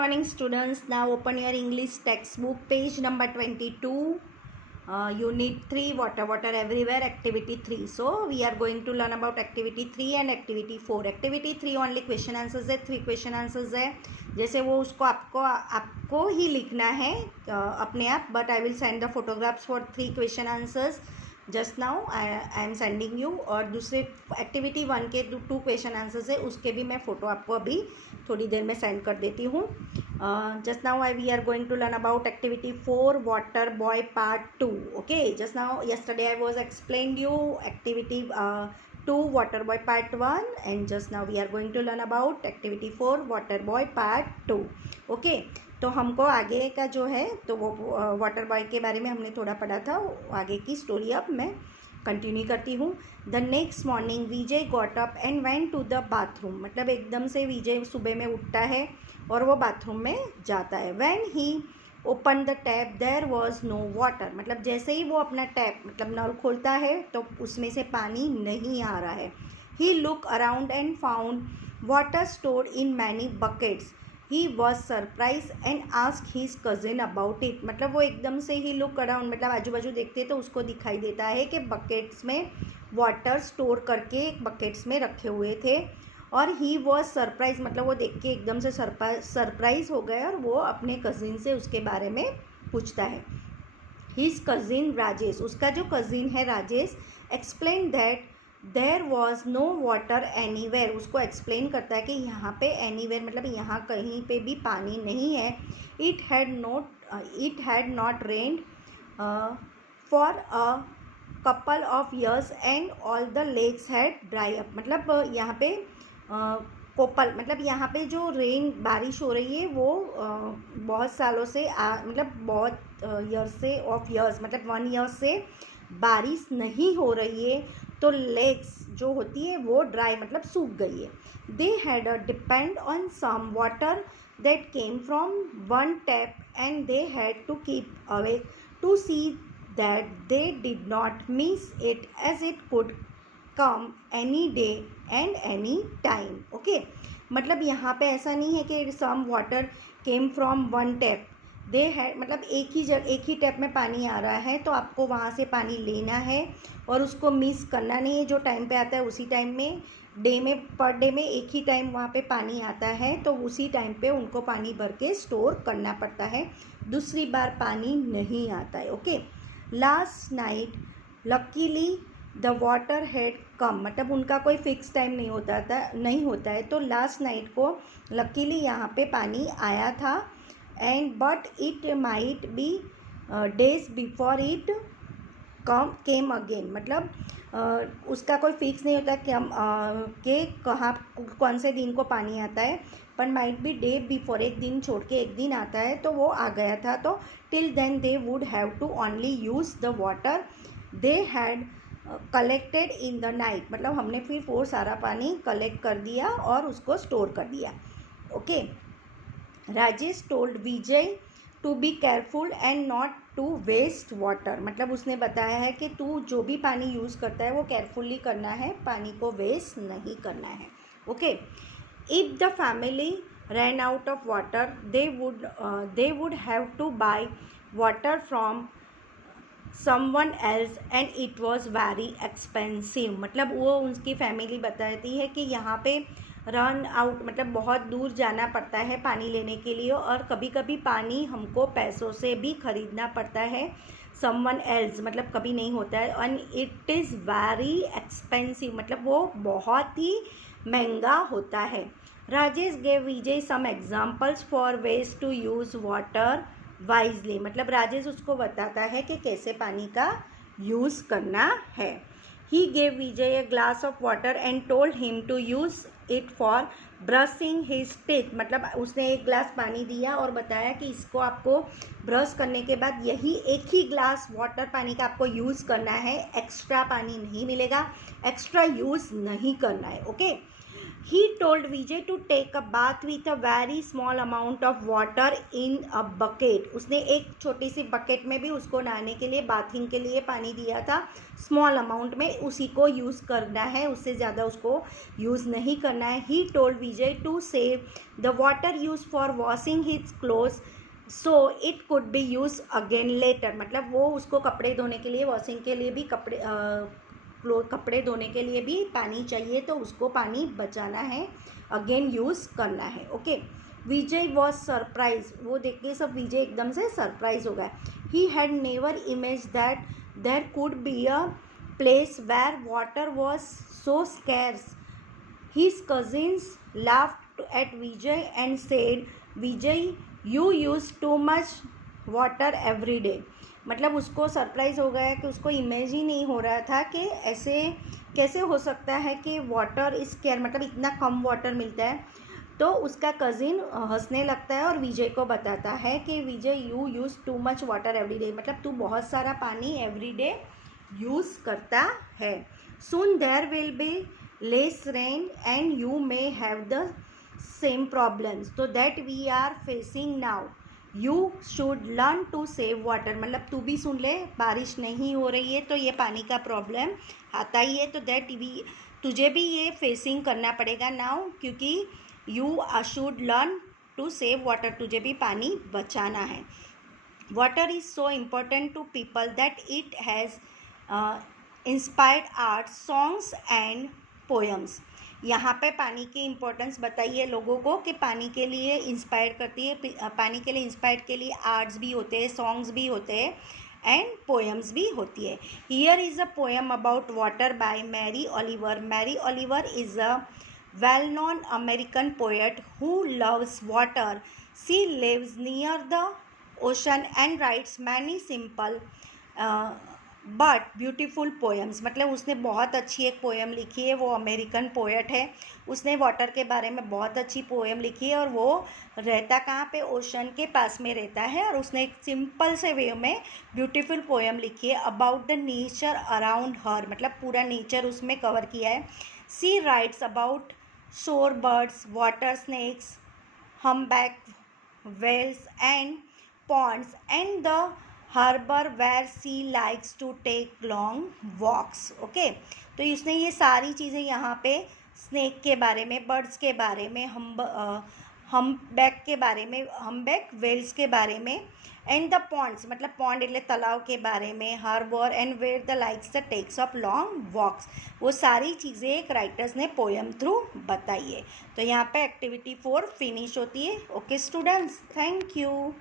morning students. Now open your English textbook, page number 22, unit 3, water everywhere, activity 3. So we are going to learn about activity 3 and activity 4. activity 3 only question answers है, 3 question answers है. जैसे वो उसको आपको ही लिखना है अपने आप, but I will send the photographs for 3 question answers. Just now I am sending you. और दूसरे एक्टिविटी 1 के 2 क्वेश्चन आंसर्स है, उसके भी मैं फ़ोटो आपको अभी थोड़ी देर में सेंड कर देती हूँ. Just now we are going to learn about activity 4, water boy part 2. Okay, just now yesterday I was explained you activity 2, water boy part 1, and just now we are going to learn about activity 4, water boy part 2. Okay, तो हमको आगे का जो है तो वो water boy के बारे में हमने थोड़ा पढ़ा था. आगे की स्टोरी अब मैं कंटिन्यू करती हूँ. The next morning Vijay got up and went to the bathroom. मतलब एकदम से विजय सुबह में उठता है और वो बाथरूम में जाता है. When he open the tap there was no water. मतलब जैसे ही वो अपना टैप मतलब नल खोलता है तो उसमें से पानी नहीं आ रहा है. He look around and found water stored in many buckets. He was surprise and ask his cousin about it. मतलब वो एकदम से ही लुक अराउंड मतलब आजू बाजू देखते तो उसको दिखाई देता है कि बकेट्स में वाटर स्टोर करके एक बकेट्स में रखे हुए थे. और ही वॉज सरप्राइज मतलब वो देख के एकदम से सरप्राइज हो गया और वो अपने कज़िन से उसके बारे में पूछता है. हीज कज़िन राजेश, उसका जो कज़िन है Rajesh, explain that there was no water anywhere. उसको एक्सप्लेन करता है कि यहाँ पे एनीवेयर मतलब यहाँ कहीं पे भी पानी नहीं है. It had not rained for a couple of years and all the lakes had dry up. मतलब यहाँ पे कोपल मतलब यहाँ पे जो रेन बारिश हो रही है वो बहुत सालों से मतलब बहुत ईयर्स मतलब 1 ईयर से बारिश नहीं हो रही है. तो लेक्स जो होती है वो ड्राई मतलब सूख गई है. They had a depend on some water that came from one tap and they had to keep awake to see that they did not miss it as it could come any day and any time. Okay, मतलब यहाँ पे ऐसा नहीं है कि some water came from one tap. They है मतलब एक ही टैप में पानी आ रहा है तो आपको वहाँ से पानी लेना है और उसको मिस करना नहीं है. जो टाइम पे आता है उसी टाइम में पर डे में एक ही टाइम वहाँ पे पानी आता है तो उसी टाइम पे उनको पानी भर के स्टोर करना पड़ता है. दूसरी बार पानी नहीं आता है. Okay, last night luckily the water had come. मतलब उनका कोई फिक्स टाइम नहीं होता है तो लास्ट नाइट को लकीली यहाँ पे पानी आया था. And but it might be days before it came again. मतलब उसका कोई फिक्स नहीं होता कि कहाँ कौन से दिन को पानी आता है, पर माइट बी डे बिफोर एक दिन छोड़ के एक दिन आता है तो वो आ गया था. तो till then they would have to only use the water they had collected in the night. मतलब हमने फिर वो सारा पानी कलेक्ट कर दिया और उसको स्टोर कर दिया. Okay, Rajesh told Vijay to be careful and not to waste water. मतलब उसने बताया है कि तू जो भी पानी यूज़ करता है वो केयरफुली करना है, पानी को वेस्ट नहीं करना है. Okay, if the family ran out of water they would have to buy water from someone else and it was very expensive. मतलब वो उनकी फैमिली बताती है कि यहाँ पे रन आउट मतलब बहुत दूर जाना पड़ता है पानी लेने के लिए और कभी कभी पानी हमको पैसों से भी ख़रीदना पड़ता है. समवन एल्स मतलब कभी नहीं होता है. And it is very expensive मतलब वो बहुत ही महंगा होता है. Rajesh gave Vijay some examples for ways to use water wisely. मतलब राजेश उसको बताता है कि कैसे पानी का यूज़ करना है. He gave Vijay a glass of water and told him to use it for brushing his teeth. मतलब उसने एक ग्लास पानी दिया और बताया कि इसको आपको ब्रश करने के बाद यही एक ही ग्लास वाटर पानी का आपको यूज़ करना है, एक्स्ट्रा पानी नहीं मिलेगा, एक्स्ट्रा यूज़ नहीं करना है. Okay, He told Vijay to take a bath with a very small amount of water in a bucket. उसने एक छोटी सी बकेट में भी उसको नहाने के लिए, बाथिंग के लिए पानी दिया था. स्मॉल अमाउंट में उसी को यूज़ करना है, उससे ज़्यादा उसको यूज़ नहीं करना है. He told Vijay to save the water used for washing his clothes so it could be used again later. मतलब वो उसको कपड़े धोने के लिए, वॉशिंग के लिए भी कपड़े धोने के लिए भी पानी चाहिए, तो उसको पानी बचाना है, अगेन यूज़ करना है. ओके. Vijay was surprise. वो देख के सब विजय एकदम से सरप्राइज हो गया. He had never imagine that there could be a place where water was so scarce. His cousins laughed at Vijay and said, Vijay, you use too much water every day. मतलब उसको surprise हो गया कि उसको image ही नहीं हो रहा था कि ऐसे कैसे हो सकता है कि वाटर इज स्केयर, मतलब इतना कम वाटर मिलता है. तो उसका कज़िन हंसने लगता है और विजय को बताता है कि Vijay you use too much water every day, मतलब तू बहुत सारा पानी एवरी डे यूज़ करता है. Soon there will be less rain and you may have the same problems to that we are facing now. You should learn to save water, मतलब तू भी सुन ले, बारिश नहीं हो रही है तो ये पानी का प्रॉब्लम आता ही है, तो दैट वी तुझे भी ये फेसिंग करना पड़ेगा नाउ, क्योंकि you should learn to save water, तुझे भी पानी बचाना है. Water is so important to people that it has inspired art, songs and poems. यहाँ पे पानी की इम्पोर्टेंस बताइए लोगों को कि पानी के लिए इंस्पायर करती है, पानी के लिए इंस्पायर के लिए आर्ट्स भी होते हैं, सॉन्ग्स भी होते हैं एंड पोएम्स भी होती है. Here is a poem about water by Mary Oliver. Mary Oliver is a well known American poet who loves water. She lives near the ocean and writes many simple but beautiful poems. मतलब उसने बहुत अच्छी एक poem लिखी है, वो American poet है, उसने वाटर के बारे में बहुत अच्छी पोएम लिखी है और वो रहता कहाँ पे, ओशन के पास में रहता है, और उसने एक सिंपल से वे में ब्यूटीफुल पोएम लिखी है about the nature around her, मतलब पूरा नेचर उसमें कवर किया है. She writes about shore birds, water snakes, humpback whales and ponds and the harbor where she likes to take long walks. Okay. तो उसने ये सारी चीज़ें यहाँ पे स्नेक के बारे में, बर्ड्स के बारे में, हम्बैक के बारे में, हम्बैक वेल्स के बारे में, एंड द पॉन्ड्स मतलब पॉन्ड એટલે तालाब के बारे में, harbour and where the likes the takes of long walks, वो सारी चीज़ें एक राइटर्स ने पोएम थ्रू बताई है. तो यहाँ पे एक्टिविटी 4 फिनिश होती है. Okay students, thank you.